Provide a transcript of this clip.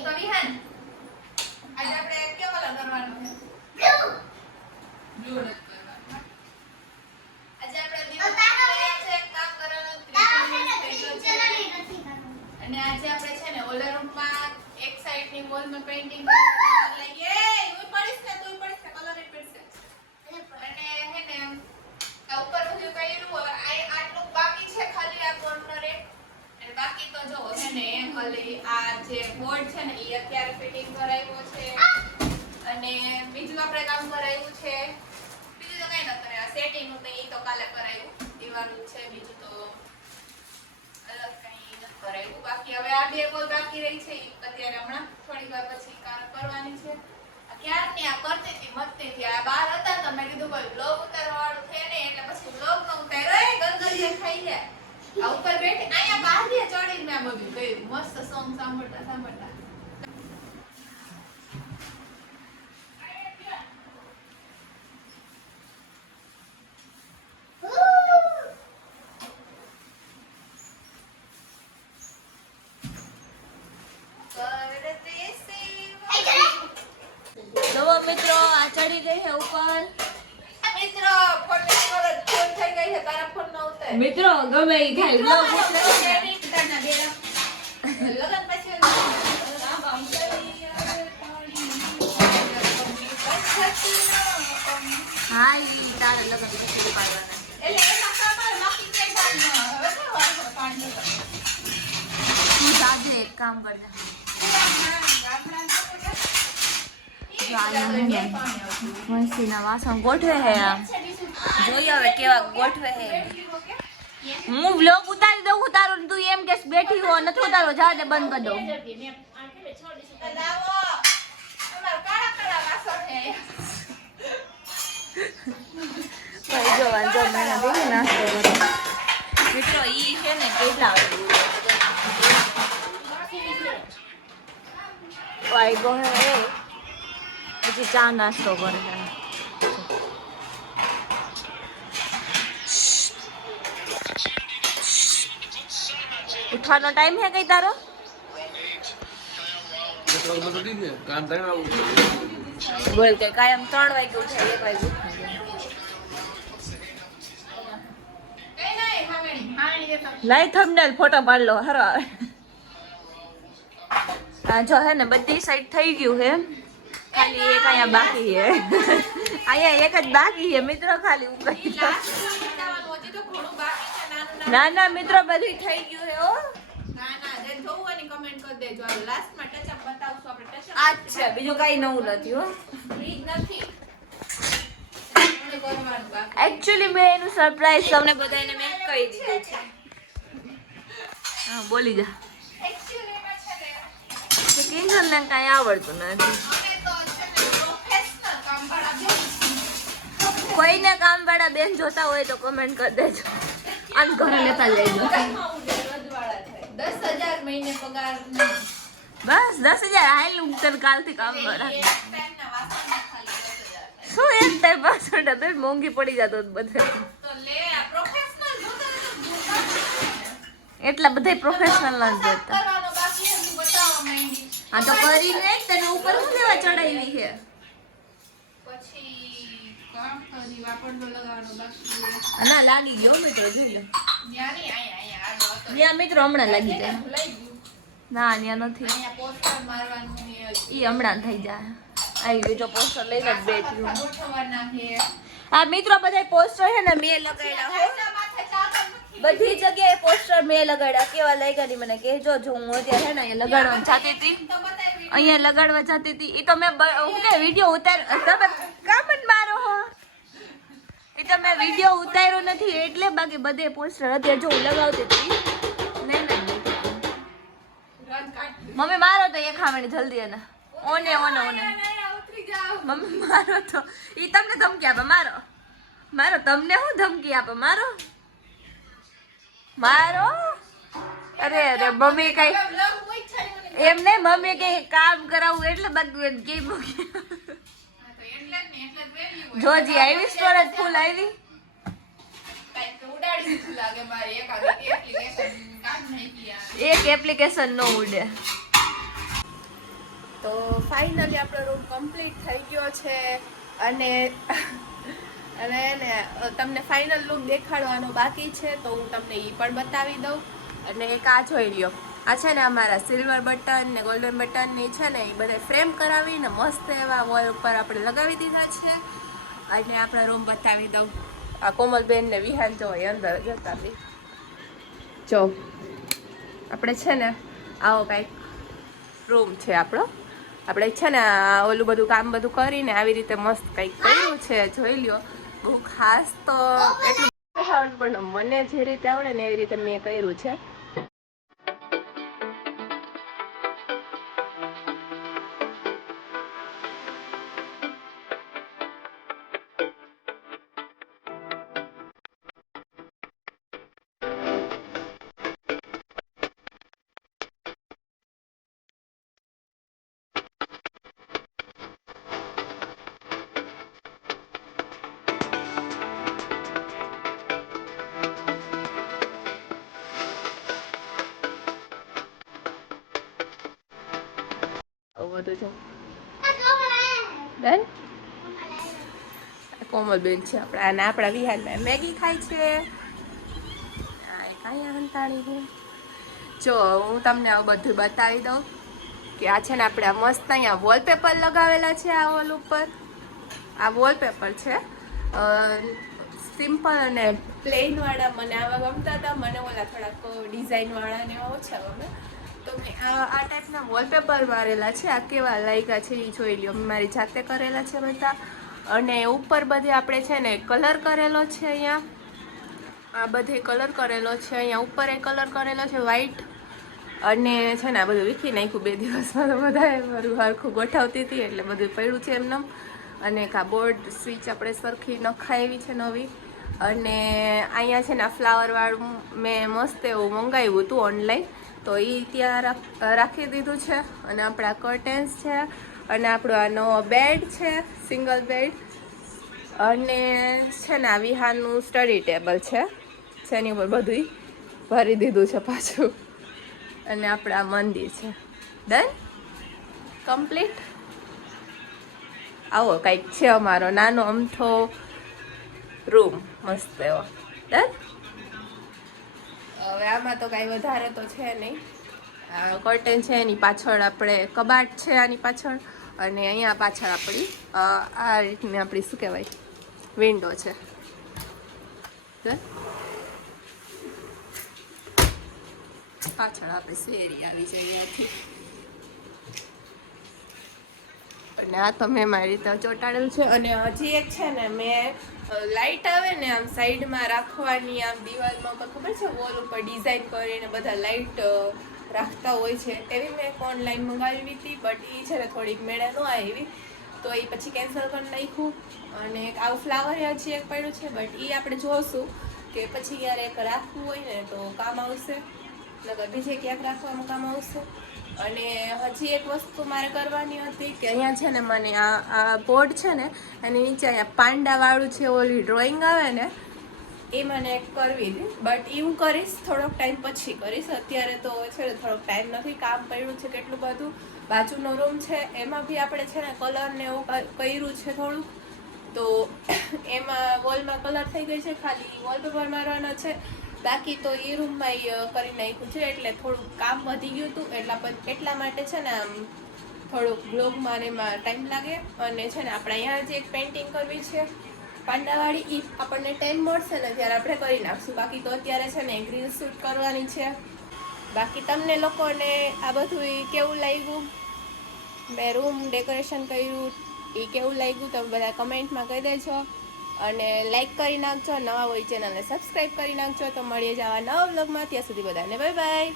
તો વિહાન આજે આપણે કેવો કલર કરવાનો છે બ્લુ રંગ કરવાનો આજે આપણે દિવસ છે કામ કરવાનું 30 મિનિટ થઈ ગયો છે અને આજે આપણે છે ને ઓલા રૂમમાં એક સાઈડની વોલમાં પેઇન્ટિંગ લાગી હું પડીશ ને તું પડીશ ને કલર પડશે અને હે ને ઉપર હું કર્યું હવે આટલું બાકી છે ખાલી આ કોર્નર અને બાકી તો જો છે ને ખાલી આ જે બોર્ડ છે ને એ અત્યારે ફિટિંગ કરાવ્યો છે અને બીજું આપણે કામ કરાવ્યું છે બીજું તો કઈ ન કરે આ સેટિંગ નું તો એ તો કાલે કરાવ્યું દીવાનું છે બીજું તો અલગ કઈ ન કરાવ્યું બાકી હવે આ બે બોલ બાકી રહી છે અત્યારે હમણાં થોડી વાર પછી કામ કરવાની છે ક્યારની આ કરતી હતી મતતી હતી આ બહાર હતા તો મેં કીધું ભાઈ બ્લોગ ઉતારવાનું છે ને એટલે પછી બ્લોગ નો ઉતાર્યો એ ગંગલીએ ખાઈ જાય આ ઉપર બેઠી અહીંયા બહાર ચડીને મેં બધું કર્યું મસ્ત સોંગ સાંભળતા સાંભળતા મિત્રો આ ચડી ગઈ છે ઉપર મિત્રો ફોન થઈ ગઈ છે તારા ફોન નો ઉતાર મિત્રો ગમે ઈ થાય બ્લોગ લગન પછી હા ઈ તારે લગન પછી પાડવાના એટલે એમાં ખબર નક્કી કઈ થાય હવે કેવું પાણી તું સાજે એક કામ કરજે મસ્તીના વાસણ ગોઠવે હે આમ જોઈએ હવે કેવા ગોઠવે હે હું બ્લોગ ઉતારી દઉં તારું તું એમ કે બેઠી હો નથી ઉતારો જા દે બંધ કરી દઉં જો વાંધો મને દેખે નાસ્તો કરો મિત્રો ઈ છે ને કેટલા વાય ગો હે પછી ચા નાસ્તો કરે છે ઉઠવાનો ટાઈમ હે કઈ તારો બોલ કે કાયમ 3 વાગે ઉઠે 1 વાગે લાઈ થંબનેલ ફોટો પાડ લો હરો આ જો હે ને બધી સાઈડ થઈ ગયું હે ખાલી એક અહીંયા બાકી હે અહીંયા એક જ બાકી હે મિત્રો ખાલી ઉકળી ના ના મિત્રો બધું થઈ ગયું હે ઓ ના ના જે જોવાની કમેન્ટ કરી દેજો આ લાસ્ટમાં ટચ અપ બતાવશું આપણે ટચ અપ અચ્છા બીજું કાઈ નવું નથી હો ઈ નથી एक्चुअली मैं એનું સરપ્રાઈઝ તમને બધાને મેં કહી દીધું છે હા બોલી જા એક્ચ્યુઅલી માં છે ને તો કિંજલ ને કાઈ આવડતું નથી અમે તો છે ને પ્રોફેશનલ કામવાળા બેન કોઈને કામવાળા બેન જોતા હોય તો કમેન્ટ કરી દેજો અને ઘરે લેતા જઈજો રજવાડા થાય 10,000 મહિને પગાર બસ 10,000 હાલ ઉતર કાલથી કામ કરા એક ટાઈમના વાસણમાં ખાલી 10,000 શું એક ટાઈમ પાછળ ડબે મોંઘી પડી જતો બધે તો લે આ પ્રોફેશનલ જોતા એટલા બધા પ્રોફેશનલ ના જોતા કરવાનો બાકી છે હું બતાવવા માંગી આ તો કરીને તને ઉપર શું લેવા ચડાવી છે પછી કામ કરી વાપરનો લગાવવાનો બાકી છે ના લાગી ગયો મિત્રો જોઈ લો ન્યાની અહીંયા આડો હતો ત્યાં મિત્રો હમણાં લાગી જાય ભૂલાઈ ગયું ના ત્યાં નથી અહીંયા પોસ્ટર મારવાનું એ ઈ હમણાં થઈ જાય આવી ગયું જો પોસ્ટર લઈને જ બેઠી હું ગોઠવવાના છે આ મિત્રો બધા પોસ્ટર છે ને મેં લગાડ્યા હો માથે ચાદર નથી બધી જગ્યાએ પોસ્ટર મેં લગાડ્યા કેવા લાગ્યા ની મને કહેજો જો હું અત્યારે છે ને અહીંયા લગાડવા જાતી હતી તો બતાવી અહીંયા લગાડવા જાતી હતી ઈ તો મેં હું કે વિડિયો ઉતાર તમે કામ જ મારો હો ઈ તો મેં વિડિયો ઉતાર્યો નથી એટલે બાકી બધે પોસ્ટર અત્યારે જો હું લગાવતી હતી નહીં રન કાઢ મમ્મી મારો તો એક ખામણી જલ્દી એને ઓને ઓને ઓને ઉતરી જાવ મમ્મી મારો તો ઈ તમને ધમકી આપે મારો મારો તમને હું ધમકી આપે મારો મારો અરે અરે મમ્મી કઈ બ્લોગ મુઈ છાડી મને એમ નહીં મમ્મી કઈ કામ કરાવું એટલે બાકી એમ કે મૂકી તો એટલે જ વેલ્યુ હોય જોજી આવી સ્ટોરેજ ફૂલ આવી કાઈ તો ઉડાડી દીધું લાગે મારી એક આવી એપ્લિકેશન કામ નહીં કિયા એક એપ્લિકેશન નો ઉડે તો ફાઇનલી આપણો રૂમ કમ્પ્લીટ થઈ ગયો છે અને અને ને તમને ફાઇનલ લુક દેખાડવાનો બાકી છે તો હું તમને એ પણ બતાવી દઉં. અને એક આ જોઈ લ્યો, આ છે ને અમારા સિલ્વર બટન ને ગોલ્ડન બટનની છે ને એ બધા ફ્રેમ કરાવીને મસ્ત એવા વોલ ઉપર આપણે લગાવી દીધા છે. અને આપણા રૂમ બતાવી દઉં. આ કોમલબેન ને વિહાન જો અંદર જતા બી જો આપણે છે ને આવો કંઈક રૂમ છે આપણો. આપણે છે ને ઓલું બધું કામ બધું કરીને આવી રીતે મસ્ત કંઈક કર્યું છે, જોઈ લ્યો. બહુ ખાસ તો એટલું પણ મને જે રીતે આવડે ને એવી રીતે મેં કર્યું છે. બધું છે બેન, કોમલબેન છે આપણા અને આપણા વિહારમાં મેગી ખાય છે. કાંઈ હંતાણી હું જો હું તમને આ બધું બતાવી દઉં કે આ છે ને આપણે આ મસ્ત અહીંયા વોલપેપર લગાવેલા છે. આ વોલ ઉપર આ વોલપેપર છે સિમ્પલ અને પ્લેનવાળા. મને આવા ગમતા હતા, મને ઓલા થોડાક ડિઝાઇનવાળા ને એવા ઓછા ગમે. તો મેં આ ટાઈપના વોલપેપર મારેલા છે. આ કેવા લાગ્યા છે એ જોઈ લ્યો. મારી જાતે કરેલા છે બધા. અને ઉપર બધે આપણે છે ને કલર કરેલો છે. અહીંયા આ બધે કલર કરેલો છે. અહીંયા ઉપર એ કલર કરેલો છે વ્હાઈટ. અને છે ને આ બધું વીખી નાખ્યું 2 દિવસમાં. તો બધાએ મારું હરખું ગોઠવતી હતી એટલે બધું પડ્યું છે એમને. અને એક આ બોર્ડ સ્વિચ આપણે સરખી નખાવી છે નવી. અને અહીંયા છે ને આ ફ્લાવરવાળું મેં મસ્ત એવું મંગાવ્યું હતું ઓનલાઈન, તો એ ત્યાં રાખી દીધું છે. અને આપણા કર્ટેન્સ છે અને આપણો આ નવો બેડ છે, સિંગલ બેડ. અને છે ને આ વિહારનું સ્ટડી ટેબલ છે, જેની ઉપર બધું ભરી દીધું છે પાછું. અને આપણા મંદિર છે. Done complete. આવો કંઈક છે અમારો નાનો અમથો રૂમ મસ્ત એવો. ડન. હવે આમાં તો કાંઈ વધારે તો છે નહીં. કર્ટેન છે એની પાછળ આપણે કબાટ છે આની પાછળ. અને અહીંયા પાછળ આપણી આ રીતની આપણી શું કહેવાય વિન્ડો છે. પાછળ આપણે શેરી આવી જાય અહીંયાથી. અને આ તો મેં મારી રીતે ચોંટાડેલું છે. અને હજી એક છે ને મેં લાઇટ આવે ને આમ સાઈડમાં રાખવાની, આમ દિવાલમાં ખબર છે વોલ ઉપર ડિઝાઇન કરીને બધા લાઇટ રાખતા હોય છે, એવી મેં એક ઓનલાઈન મંગાવી હતી. બટ એ છે ને થોડીક મેળે ન આવી, તો એ પછી કેન્સલ કરી નાખ્યું. અને એક આવું ફ્લાવર હજી એક પડ્યું છે, બટ એ આપણે જોઈશું કે પછી ક્યારેક રાખવું હોય ને તો કામ આવશે, નકર બીજે ક્યાંક રાખવામાં કામ આવશે. અને હજી એક વસ્તુ મારે કરવાની હતી કે અહીંયા છે ને મને આ બોર્ડ છે ને એની નીચે અહીંયા પાંડાવાળું છે, ઓલી ડ્રોઈંગ આવે ને એ મને કરવી હતી. બટ એ હું કરીશ થોડોક ટાઈમ પછી કરીશ. અત્યારે તો છે ને થોડોક ટાઈમ નથી, કામ પડ્યું છે કેટલું બધું. બાજુનો રૂમ છે એમાં બી આપણે છે ને કલર ને એવું કર્યું છે થોડુંક, તો એમાં વોલમાં કલર થઈ ગઈ છે, ખાલી વોલપેપર મારવાનો છે. બાકી તો એ રૂમમાં કરી નાખ્યું છે, એટલે થોડુંક કામ વધી ગયું હતું. એટલા માટે છે ને આમ થોડુંક બ્લોગમાં એમાં ટાઈમ લાગે. અને છે ને આપણે અહીંયા જે એક પેઇન્ટિંગ કરવી છે પાંડાવાળી, એ આપણને ટાઈમ મળશે ને ત્યારે આપણે કરી નાખશું. બાકી તો અત્યારે છે ને ગ્રીન શૂટ કરવાની છે. બાકી તમને લોકોને આ બધું કેવું લાગ્યું, મેં રૂમ ડેકોરેશન કર્યું એ કેવું લાગ્યું, તમે બધા કમેન્ટમાં કહી દેજો. અને લાઈક કરી નાખજો, નવા હોય ચેનલને સબસ્ક્રાઈબ કરી નાખજો. તો મળીએ જ આવા નવા વ્લોગમાં. ત્યાં સુધી બધાને બાય બાય.